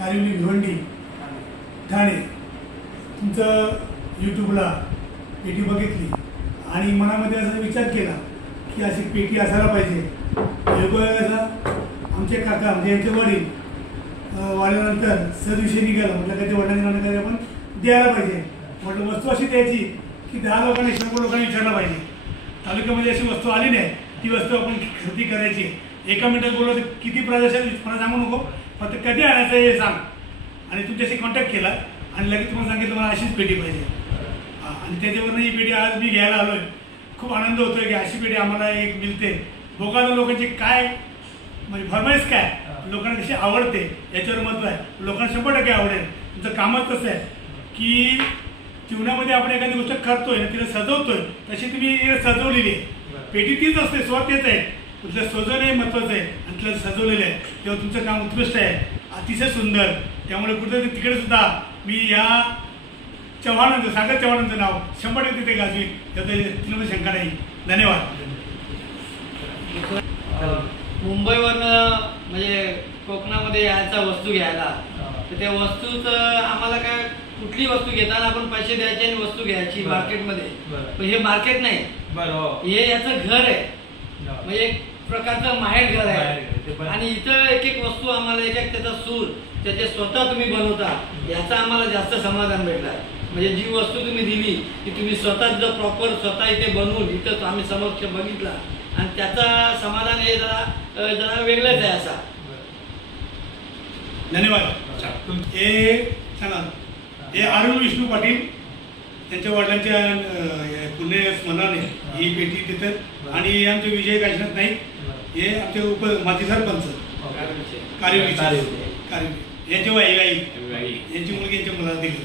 कारिवली भिवंडी ठाणे तुमचं यूट्यूबला पेटी बघितली आणि मनामध्ये असा विचार केला की अशी पेटी असायला पाहिजे। योगायोगाचा आमचे काका म्हणजे यांचे वडील वाल्यानंतर सदविषयी निघाला, म्हटलं का ते वडिलांना काहीतरी आपण द्यायला पाहिजे। म्हटलं वस्तू अशी द्यायची की 10 लोकांनी 100 लोकांनी विचारलं पाहिजे। तालुक्यामध्ये अशी वस्तू आली नाही, ती वस्तू आपण खरेदी करायची। एका मिनिटात बोललो तर किती प्रादेशिक मला सांगू नको, फक्त कधी आणायचं हे सांग। आणि तुमच्याशी कॉन्टॅक्ट केला आणि लगेच तुम्हाला सांगितलं मला अशीच पेटी पाहिजे। आणि त्याच्यावरनं ही पेटी आज मी घ्यायला आलो आहे। खूप आनंद होतो की अशी पेटी आम्हाला एक मिळते। बोकारो लोकांची काय म्हणजे फरमाईश काय, लोकांना कशी आवडते याच्यावर महत्त्व आहे। लोकांना 100% आवडेल। तुमचं कामच तसं आहे की जीवनामध्ये आपण एखादी गोष्ट करतोय ना, तिला सजवतोय, तशी तुम्ही सजवलेली आहे। पेटी तीच असते, स्वतःच आहे, तुला सजवणं हे महत्त्वाचं आहे आणि तुला सजवलेलं आहे, तेव्हा तुमचं काम उत्कृष्ट आहे, अतिशय सुंदर। त्यामुळे कुठं तिकडे सुद्धा मी या चव्हाणांचं सागर चव्हाणांचं नाव 100% तिथे गाजवी, त्यात शंका नाही। धन्यवाद। मुंबईवरनं म्हणजे कोकणामध्ये यायचा वस्तू घ्यायला, तर त्या वस्तूचं आम्हाला काय कुठली वस्तू घेताना आपण पैसे द्यायचे आणि वस्तू घ्यायची मार्केटमध्ये, पण हे मार्केट नाही, हे याचं घर आहे, म्हणजे एक प्रकारचं माहेर घर आहे। आणि इथं एक एक वस्तू आम्हाला एक एक त्याचा सूर त्याचे स्वतः तुम्ही बनवता, याचा आम्हाला जास्त समाधान भेटला। म्हणजे जी वस्तू तुम्ही दिली ती तुम्ही स्वतः जर प्रॉपर स्वतः इथे बनवून इथं आम्ही समक्ष बघितला आणि त्याचा समाधान हे जरा वेगळंच आहे असा। धन्यवाद। हे सांगा, हे अरुण विष्णू पाटील त्यांच्या वडिलांच्या पुण्यस्मरणाने ही पेटी देतात। आणि आमचे विजय काशीनाथ नाईक हे आमचे माजी सरपंच कारिवली यांची वाई यांची मुलगी यांच्या मुलाला दिली।